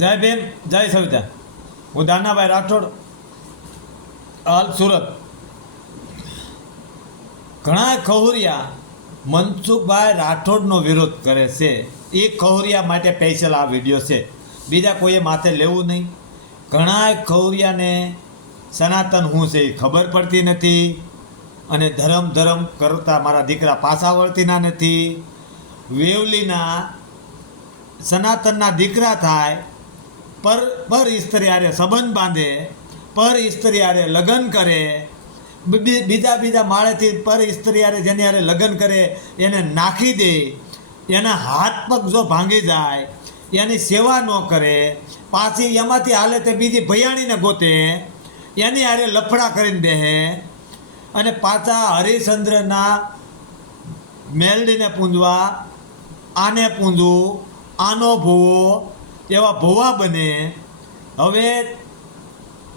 જય ભીમ, જય સવિતા. હું દાનાભાઈ રાઠોડ, હાલ સુરત. ઘણા ખહુરિયા મનસુખભાઈ રાઠોડનો વિરોધ કરે છે. એ ખહુરિયા માટે સ્પેશિયલ આ વિડીયો છે, બીજા કોઈએ માથે લેવું નહીં. ઘણા ખહુરિયાને સનાતન શું છે એ ખબર પડતી નથી, અને ધર્મ કરતા મારા દીકરા પાછા વળતીના નથી. વેવલીના સનાતનના દીકરા થાય, પર સ્ત્રી હારે સંબંધ બાંધે, પર સ્ત્રી હારે લગ્ન કરે, બીજા માળેથી પર સ્ત્રી હારે જેની હારે લગ્ન કરે એને નાખી દે, એના હાથ પગ જો ભાંગી જાય, એની સેવા ન કરે, પાછી એમાંથી હાલે તે બીજી ભયાણીને ગોતે, એની હારે લફડા કરીને બેહે, અને પાછા હરિશ્ચંદ્રના મેલડીને પૂંજવા, આને પૂંજવું, આનો ભૂવો, એવા ભૂવા બને. હવે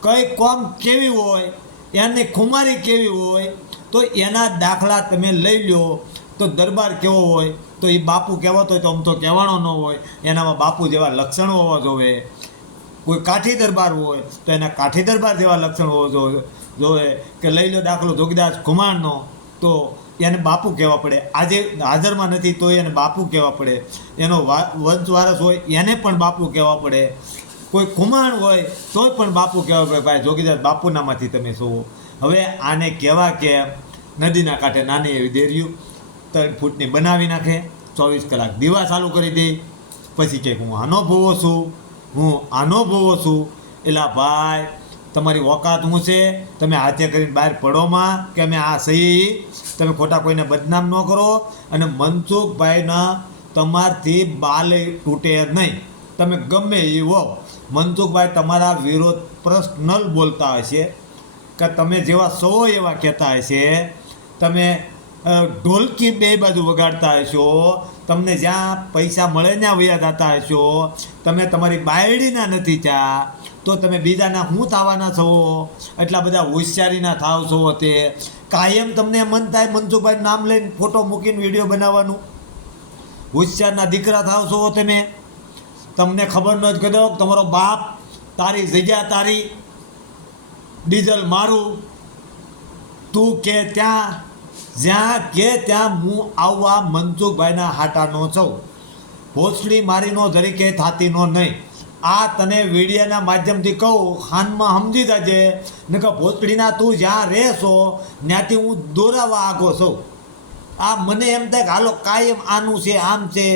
કઈ કોમ કેવી હોય, એની ખુમારી કેવી હોય, તો એના દાખલા તમે લઈ લો. તો દરબાર કેવો હોય, તો એ બાપુ કહેવાતો હોય તો આમ તો કહેવાનો ન હોય, એનામાં બાપુ જેવા લક્ષણો હોવા જોવે. કોઈ કાઠી દરબાર હોય તો એના કાઠી દરબાર જેવા લક્ષણ હોવા જોવે. કે લઈ લો દાખલો જોગીદાસ ખુમાણનો, તો એને બાપુ કહેવા પડે. આજે હાજરમાં નથી તો એને બાપુ કહેવા પડે. એનો વંશ વારસ હોય એને પણ બાપુ કહેવા પડે. કોઈ ખુમાણ હોય તોય પણ બાપુ કહેવા પડે, ભાઈ જોગીદાસ બાપુનામાંથી તમે છો. હવે આને કહેવા કે નદીના કાંઠે નાની એવી દેરિયું 3 ફૂટની બનાવી નાખે, 24 કલાક દીવા ચાલુ કરી દે, પછી કે હું આનો ભૂવો છું, હું આનો ભૂવો છું. એલા ભાઈ, તમારી ઓકાત શું છે? તમે હાથે કરીને બહાર પડોમાં કે અમે આ સહી. તમે ખોટા કોઈને બદનામ ન કરો. અને મનસુખભાઈના તમારથી બાલે તૂટે નહીં. તમે ગમે એ હો, મનસુખભાઈ તમારા વિરોધ પર્સનલ બોલતા હશે, કે તમે જેવા સો એવા કહેતા હશે, તમે ઢોલકી બે બાજુ વગાડતા હશો, તમને જ્યાં પૈસા મળે ત્યાં વયા જતા હશો, તમે તમારી બાયડીના નથી ચા, તો તમે બીજાના શું થવાના છો? એટલા બધા હોશિયારીના થાવ છો. તે કાયમ તમને મન થાય મનસુખભાઈ નામ લઈને ફોટો મૂકીને વિડીયો બનાવવાનું. હોશિયારના દીકરા થાવ છો તમે. તમને ખબર ન જ કહી તમારો બાપ, તારી જગ્યા તારી, ડીઝલ મારું, તું કે ત્યાં, જ્યાં કે ત્યાં હું આવવા મનસુખભાઈના હાટાનો છું. ભોસડી મારીનો જરીકે થાતીનો નહીં. આ તને વીડિયાના માધ્યમથી કહું, ખાનમાં સમજી જજે. ને કે ભોસડીના તું જ્યાં રહેશો ત્યાંથી હું દોરાવા આગો છું. આ મને એમ થાય કે હાલો કાયમ આનું છે, આમ છે,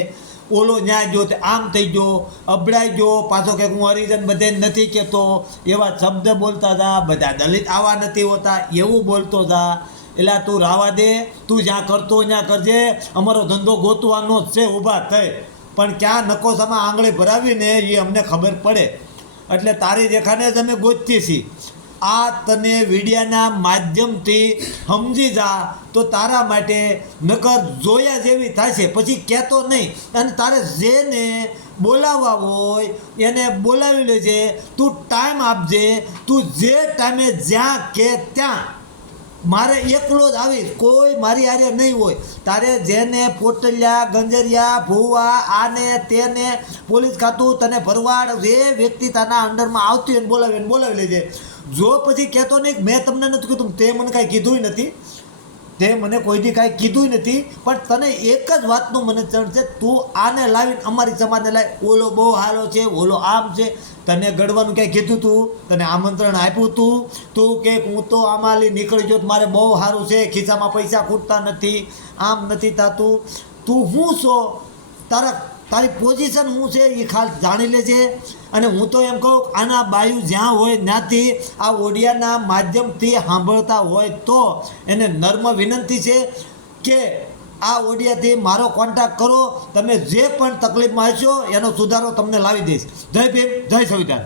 ઓલો ન્યાય જો તે આમ થઈ ગયો, અબડાઈ ગયો, પાછો કે હું હરિજન બધે નથી કહેતો, એવા શબ્દ બોલતા હતા. બધા દલિત આવા નથી હોતા એવું બોલતો હતા. એટલે તું રાવા દે, તું જ્યાં કરતો ત્યાં કરજે. અમારો ધંધો ગોતવાનો જ છે, ઊભા થઈ. પણ ક્યાં નકોસામાં આંગળી ભરાવીને એ અમને ખબર પડે. એટલે તારી રેખાને જ અમે ગોતીએ છીએ. આ તને વીડિયાના માધ્યમથી સમજી જા તો તારા માટે નકર જોયા જેવી થશે. પછી કહેતો નહીં. અને તારે જેને બોલાવવા હોય એને બોલાવી લેજે. તું ટાઈમ આપજે. તું જે ટાઈમે જ્યાં કે ત્યાં મારે એકલો જ આવીશ, કોઈ મારી હારે નહીં હોય. તારે જેને પોટલિયા, ગંજરિયા, ભૂવા, આને તેને, પોલીસ ખાતું, તને ભરવાડ, જે વ્યક્તિ તારા અંડરમાં આવતી હોય બોલાવી લેજે. જો પછી કહેતો નહીં મેં તમને નથી કીધું, તે મને કાંઈ કીધું નથી, તે મને કોઈથી કાંઈ કીધું નથી. પણ તને એક જ વાતનું મને ચણ છે, તું આને લાવીને અમારી સમાજને લાવી, ઓલો બહુ સારો છે, ઓલો આમ છે. તને ગળવાનું ક્યાંય કીધું તું? તને આમંત્રણ આપ્યું તું? તું કે હું તો આમાં નીકળી ગયો, મારે બહુ સારું છે, ખિસ્સામાં પૈસા ખૂટતા નથી, આમ નથી થતું. તું શું છો? તારી પોઝિશન શું છે એ ખાસ જાણી લેજે. અને હું તો એમ કહું, આના બાયુ જ્યાં હોય ત્યાંથી આ ઓડિયાના માધ્યમથી સાંભળતા હોય તો એને નર્મ વિનંતી છે કે આ ઓડિયાથી મારો કોન્ટેક્ટ કરો. તમે જે પણ તકલીફમાં હશો એનો સુધારો તમને લાવી દઈશ. જય ભીમ, જય સંવિધાન.